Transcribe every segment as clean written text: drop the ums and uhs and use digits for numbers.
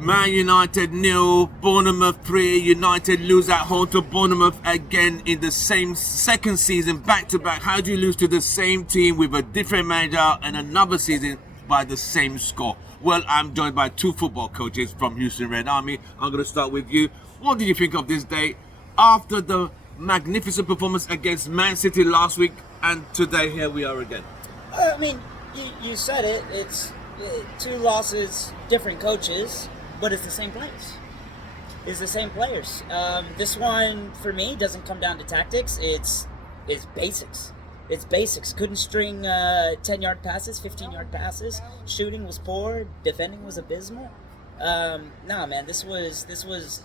Man United 0, Bournemouth 3. United lose at home to Bournemouth again in the same second season, back to back. How do you lose to the same team with a different manager and another season by the same score? Well, I'm joined by two football coaches from Houston Red Army. I'm going to start with you. What did you think of this day after the magnificent performance against Man City last week, and today here we are again? I mean, you said it. It's 2 losses, different coaches, but it's the same players. It's the same players. This one, for me, doesn't come down to tactics. It's basics. It's basics. Couldn't string 10-yard passes, 15-yard passes. Shooting was poor. Defending was abysmal. Nah, man, this was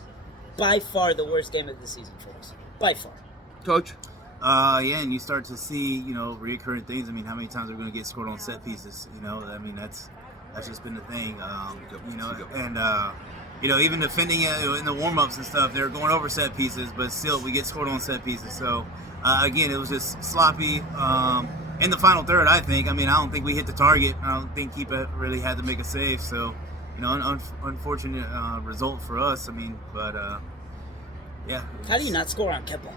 by far the worst game of the season for us. By far. Coach? Yeah, and you start to see, reoccurring things. I mean, how many times are we going to get scored on set pieces? I mean, that's just been the thing. Even defending in the warm-ups and stuff, they're going over set pieces, but still we get scored on set pieces. So, again, it was just sloppy. In the final third, I think. I mean, I don't think we hit the target. I don't think Keepa really had to make a save. So, unfortunate result for us. I mean, but, yeah. How do you not score on Kepa?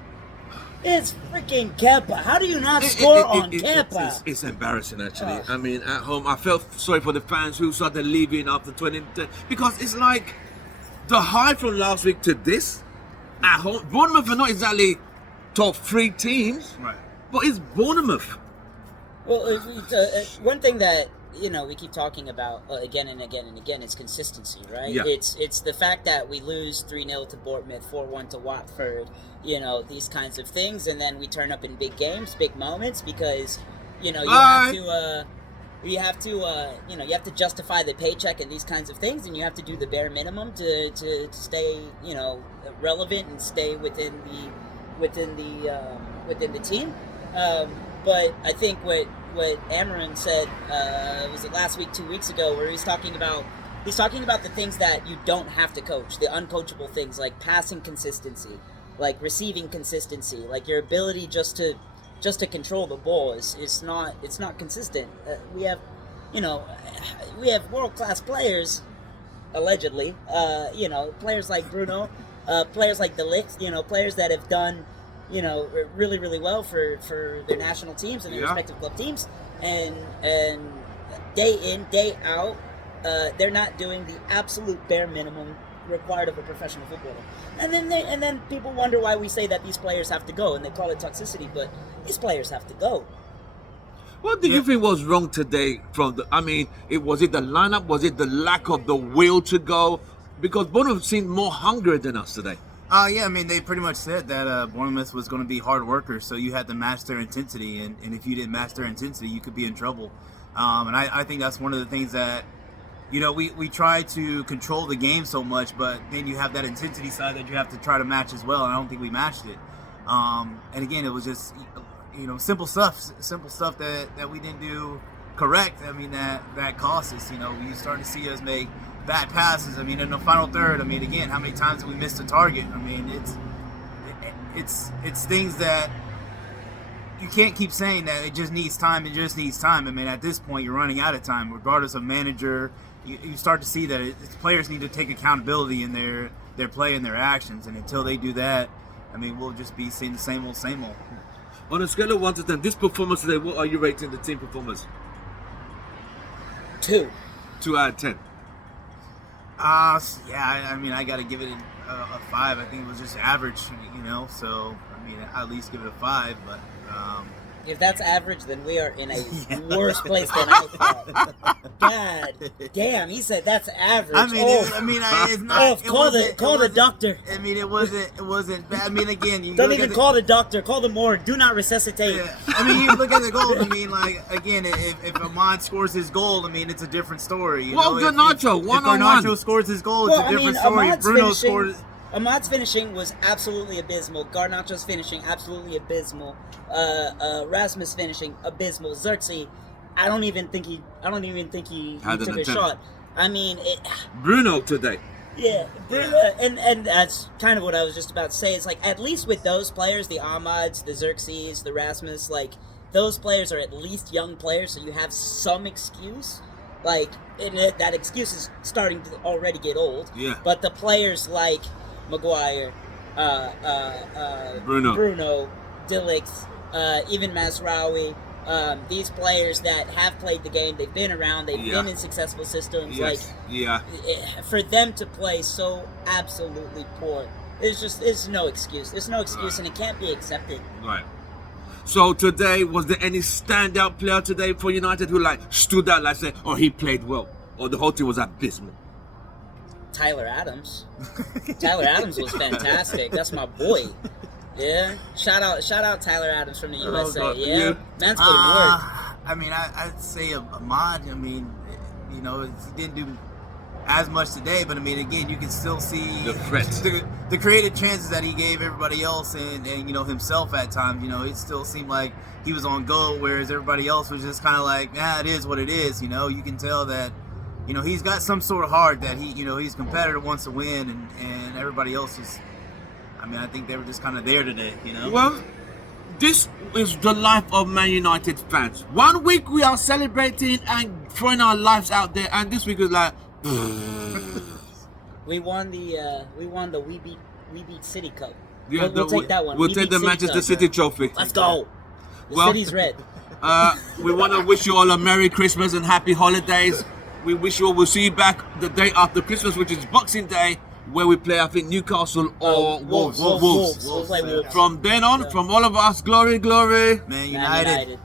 It's freaking Kepa. How do you not score on Kepa? It's embarrassing, actually. I mean, at home, I felt sorry for the fans who started leaving after 20 because it's like the high from last week to this. At home, Bournemouth are not exactly top 3 teams, right? But it's Bournemouth. Well, one thing that we keep talking about again and again and again is consistency, right? Yeah. It's the fact that we lose 3-0 to Bournemouth, 4-1 to Watford, these kinds of things, and then we turn up in big games, big moments, because you have to justify the paycheck and these kinds of things, and you have to do the bare minimum to stay relevant and stay within the team. But I think what Amarin said was it last week, 2 weeks ago, where he's talking about the things that you don't have to coach, the uncoachable things like passing consistency, like receiving consistency, like your ability just to control the ball is not consistent. We have world-class players, allegedly, players like Bruno, players like De Ligt, players that have done really, really well for their national teams and their respective club teams, and day in, day out, they're not doing the absolute bare minimum required of a professional footballer. And then people wonder why we say that these players have to go, and they call it toxicity, but these players have to go. What do you think was wrong today? Was it the lineup? Was it the lack of the will to go? Because Bournemouth seemed more hungry than us today. Yeah, I mean, they pretty much said that Bournemouth was going to be hard workers, so you had to match their intensity, and if you didn't match their intensity, you could be in trouble. And I think that's one of the things that, we try to control the game so much, but then you have that intensity side that you have to try to match as well, and I don't think we matched it. And again, it was just, simple stuff that we didn't do correct. I mean, that cost us. You start to see us make bad passes. I mean, in the final third, again, how many times have we missed a target? I mean, it's things that you can't keep saying that it just needs time. It just needs time. I mean, at this point, you're running out of time, regardless of manager. You start to see that players need to take accountability in their play and their actions, and until they do that, we'll just be seeing the same old. On a scale of 1 to 10, this performance today, what are you rating the team performance? 2. 2 out of 10. I got to give it a 5. I think it was just average, so, I at least give it a 5, but... If that's average, then we are in a worse place than I thought. God damn, he said that's average. It's not... Call the doctor. It wasn't bad. Again... Don't even call the doctor. Call the morgue. Do not resuscitate. Yeah. You look at the goals. Again, if Ahmad scores his goal, it's a different story. Well, Garnacho, one-on-one. If Garnacho scores his goal, it's a different story. If Bruno scores... Ahmad's finishing was absolutely abysmal. Garnacho's finishing absolutely abysmal. Rasmus finishing abysmal. Xerxes, I don't even think he took a shot. Bruno today. Yeah, Bruno, and that's kind of what I was just about to say. It's like, at least with those players, the Ahmads, the Xerxes, the Rasmus, like those players are at least young players, so you have some excuse. Like, that excuse is starting to already get old. Yeah. But the players like Maguire, Bruno, Dillix, even Mazraoui, these players that have played the game, they've been around, they've been in successful systems. Yes. For them to play so absolutely poor, there's no excuse. There's no excuse, and it can't be accepted. Right. So today, was there any standout player today for United who like stood out, like say, oh, he played well, or the whole team was abysmal? Tyler Adams. Tyler Adams was fantastic. That's my boy. Yeah. Shout out Tyler Adams from the USA. God. Yeah. Man's putting work. I mean, I'd say Ahmad. I mean, he didn't do as much today, but I mean, again, you can still see The threat. the creative chances that he gave everybody else and himself at times. It still seemed like he was on goal, whereas everybody else was just kind of like, it is what it is. You can tell that, he's got some sort of heart that he's a competitor, wants to win, and everybody else is. I mean, I think they were just kind of there today. Well, this is the life of Man United fans. 1 week we are celebrating and throwing our lives out there, and this week is like. We won the We Beat City Cup. Yeah, we'll take that one. We'll We take Beat the Manchester Cup. City trophy. Let's go. The Well- city's red. We want to wish you all a Merry Christmas and Happy Holidays. We wish you all. We'll see you back the day after Christmas, which is Boxing Day, where we play, I think, Newcastle or Wolves. We'll play Wolves. From then on, from all of us, glory, glory. Man Man United. United.